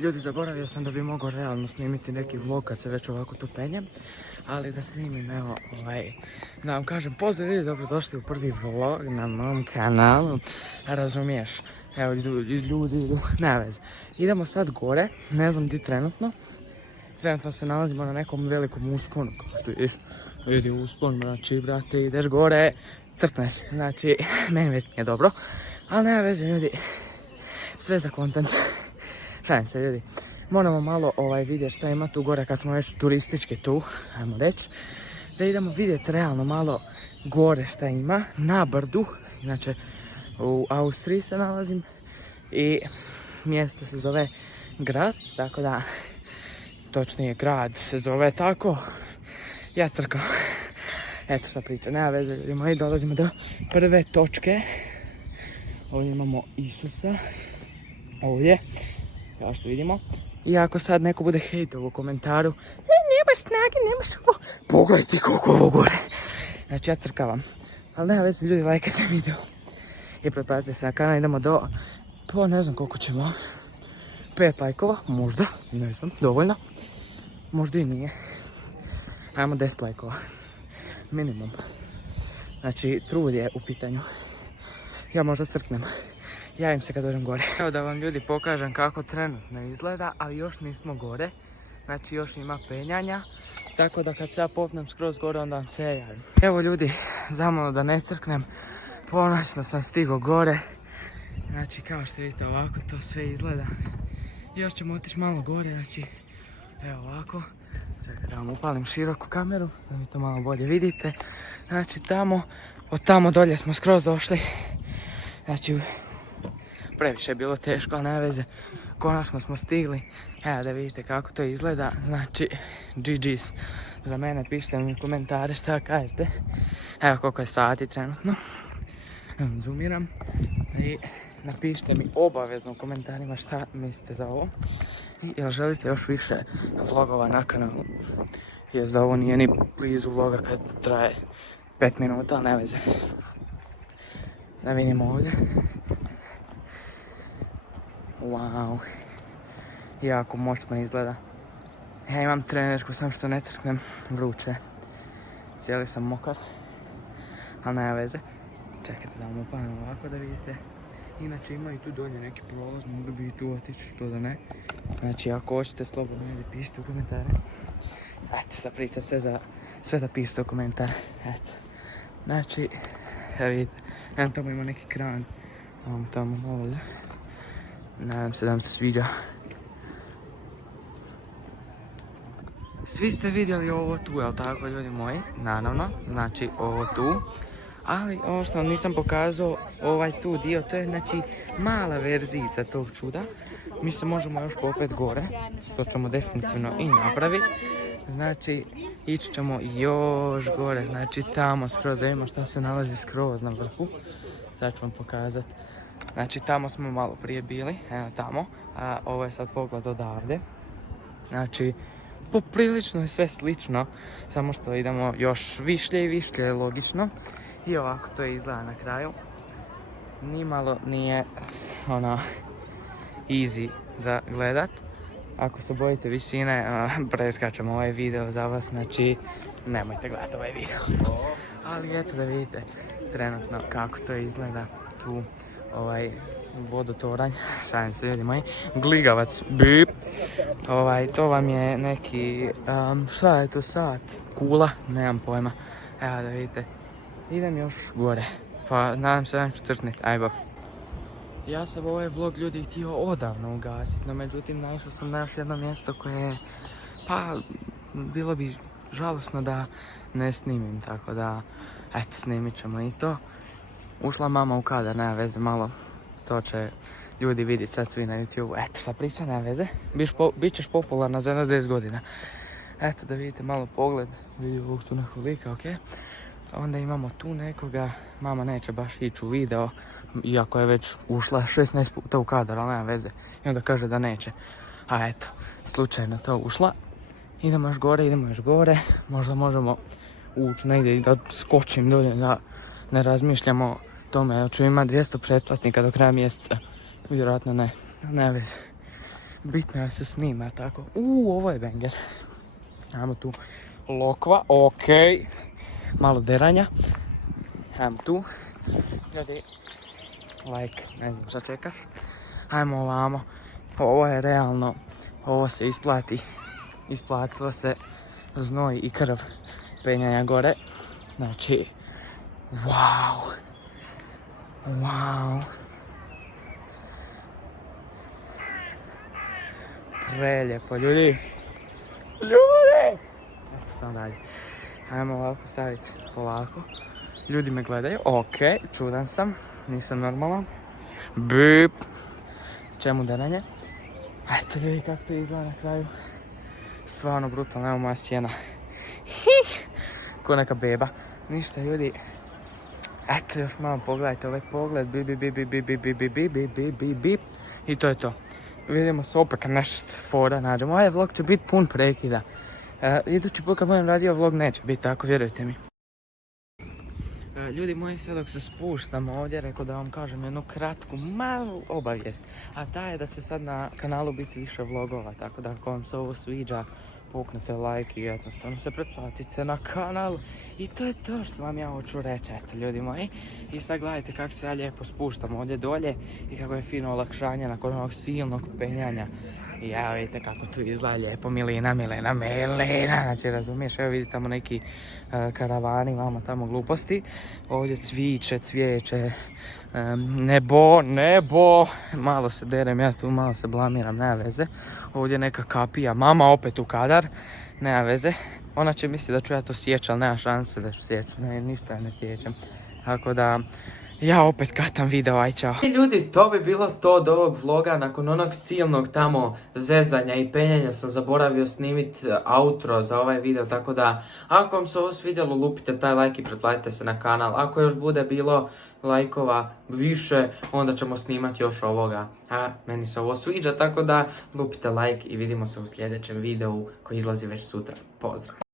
Ljudi, zaboravio sam da bi mogao realno snimiti neki vlog kad se već ovako tu penjem. Ali da snimim, evo, da vam kažem pozdrav ljudi, dobrodošli u prvi vlog na mom kanalu. Razumiješ? Evo, ljudi, ne veze. Idemo sad gore, ne znam di trenutno. Trenutno se nalazimo na nekom velikom usponu, kao što vidiš. Vidi uspon, znači, brate, ideš gore, crkneš. Znači, meni već nije dobro. Ali nema veze, ljudi. Sve za kontent. Šalim se, ljudi. Moramo malo vidjeti šta ima tu gore kad smo već turistički tu, ajmo reći. Da idemo vidjeti realno malo gore šta ima na brdu. Inače, u Austriji se nalazim i mjesto se zove Graz, tako da, točnije grad se zove tako. Ja crkam. Eto šta priča, nema veze, ljudi moji, dolazimo do prve točke. Ovdje imamo Isusa. Ovdje, kao što vidimo. I ako sad neko bude hejtov u komentaru, nema snage, nemaš ovo. Pogledaj ti koliko ovo gore. Znači ja crkavam. Ali nema veze, ljudi, lajkajte video. I pretplatite se na kanal, idemo do, po ne znam koliko ćemo. 5 lajkova, možda, ne znam, dovoljno. Možda i nije. Ajmo 10 lajkova. Minimum. Znači, trud je u pitanju. Ja možda crknem. Javim se kad dođem gore. Evo da vam ljudi pokažem kako trenutno izgleda, ali još nismo gore. Znači još ima penjanja. Tako da kad se ja popnem skroz gore, onda vam se javim. Evo ljudi, zamalo da ne crknem, ponosno sam stigao gore. Znači kao što vidite ovako to sve izgleda. Još ćemo otići malo gore, znači evo ovako. Čekaj da vam upalim široku kameru, da mi to malo bolje vidite. Znači tamo, od tamo dolje smo skroz došli. Znači, previše je bilo teško, ali nema veze. Konačno smo stigli. Evo da vidite kako to izgleda. Znači, GG's. Za mene pišite mi komentare šta kažete. Evo koliko je sati trenutno. Zoomiram. I napišite mi obavezno u komentarima šta mislite za ovo. I jel želite još više vlogova na kanalu. Jest da ovo nije ni blizu vloga kad traje 5 minuta, ali nema veze. Da vidimo ovdje. Wow. Jako moćno izgleda. Ja imam trenerku, sam što ne crknem, vruće. Cijeli sam mokar. Ali nema veze. Čekajte da vam upalim ovako da vidite. Inače ima i tu dolje neki prolaz, mogli bi i tu otići, što da ne. Znači ako hoćete slobodno ili pišite u komentare. Eto, sad priča sve da pišite u komentare. Eto. Znači, da vidite. Evo tamo ima neki kran. Tamo ovdje. Nadam se da vam se sviđa. Svi ste vidjeli ovo tu, jel tako ljudi moji? Naravno, znači ovo tu. Ali ovo što vam nisam pokazao, ovaj tu dio, to je znači mala verzijica tog čuda. Mi se možemo još popet gore, što ćemo definitivno i napraviti. Znači, ići ćemo još gore, znači tamo skroz, da imamo šta se nalazi skroz na vrhu. Sad ću vam pokazati. Znači tamo smo malo prije bili, evo tamo, a ovo je sad pogled odavde. Znači, poprilično je sve slično, samo što idemo još višlje i višlje, logično. I ovako to izgleda na kraju. Nimalo nije easy za gledat. Ako se bojite visine, preskačemo ovaj video za vas, znači nemojte gledati ovaj video. Ali eto da vidite trenutno kako to izgleda tu. Vodotoranj, šalim se ljudi moji, gligavac, bip. To vam je neki, šta je to sat, kula, nemam pojma. Evo da vidite, idem još gore, pa nadam se da ću crknit, aj bok. Ja sam ovaj vlog ljudi htio odavno ugasiti, no međutim naišao sam na još jedno mjesto koje je, pa bilo bi žalosno da ne snimim, tako da, eto, snimit ćemo i to. Ušla mama u kadar, nema veze, malo to će ljudi vidjeti sad svi na YouTube. Eto, šta priča, nema veze. Bićeš popularna za 10 godina. Eto, da vidite malo pogled, vidi ovog tu nekog lika, ok. Onda imamo tu nekoga, mama neće baš ići u video, iako je već ušla 16 puta u kadar, ali nema veze. I onda kaže da neće. A eto, slučajno to ušla. Idemo još gore, možda možemo ući negdje i da skočim dolje, da ne razmišljamo tome, ja ću imati 200 pretplatnika do kraja mjeseca. Vjerojatno ne, ne veze. bitno je da se snima, tako. Ovo je banger. Ajmo tu. Lokva, okej. Malo deranja. Ajmo tu. Ljudi, like, ne znam šta čekaš. Ajmo ovamo. Ovo je realno, ovo se isplati. Isplatilo se znoj i krv penjanja gore. Znači, wow. Wow. Prelijepo, ljudi. Ljudi! Eto sam dalje. Ajmo ovako staviti polako. Ljudi me gledaju, okej, čudan sam, nisam normalan. Bip. Čemu deranje? Eto ljudi kako to izgleda na kraju. Stvarno brutalno, evo moja sjena. Ko neka beba. Ništa ljudi. Eto još malo pogledajte ovaj pogled. Bip, bip, bip, bip, bip, bip, bip, bip, bip, bip, bip, bip. I to je to. Vidimo se opet kad nešto fora nađemo. Ovaj vlog će biti pun prekida. Idući put kad budem radio vlog neće biti tako, vjerujte mi. Ljudi moji, sad dok se spuštam ovdje, rekao da vam kažem jednu kratku, malu obavijest. A ta je da će sad na kanalu biti više vlogova, tako da ako vam se ovo sviđa, puknete like i jednostavno se pretplatite na kanal. I to je to što vam ja hoću reći, eto ljudi moji. I sad gledajte kako se ja lijepo spuštam ovdje dolje i kako je fino olakšanje nakon ovog silnog penjanja. I evo vidite kako tu izgleda lijepo, milina. Znači razumiješ, evo vidite tamo neki karavani, vamo tamo gluposti. Ovdje cviće, cvijeće, nebo. Malo se derem ja tu, malo se blamiram, nema veze. Ovdje neka kapija, mama opet u kadar, nema veze. Ona će misliti da ću ja to sjeći, ali nema šanse da ću sjeći, ništa ja ne sjećam. Tako da, ja opet katam video, aj čao. Ljudi, to bi bilo to od ovog vloga. Nakon onog silnog tamo zezanja i penjanja sam zaboravio snimiti outro za ovaj video, tako da ako vam se ovo svidjelo, lupite taj like i pretplatite se na kanal. Ako još bude bilo lajkova više, onda ćemo snimati još ovoga. A meni se ovo sviđa, tako da lupite like i vidimo se u sljedećem videu koji izlazi već sutra. Pozdrav!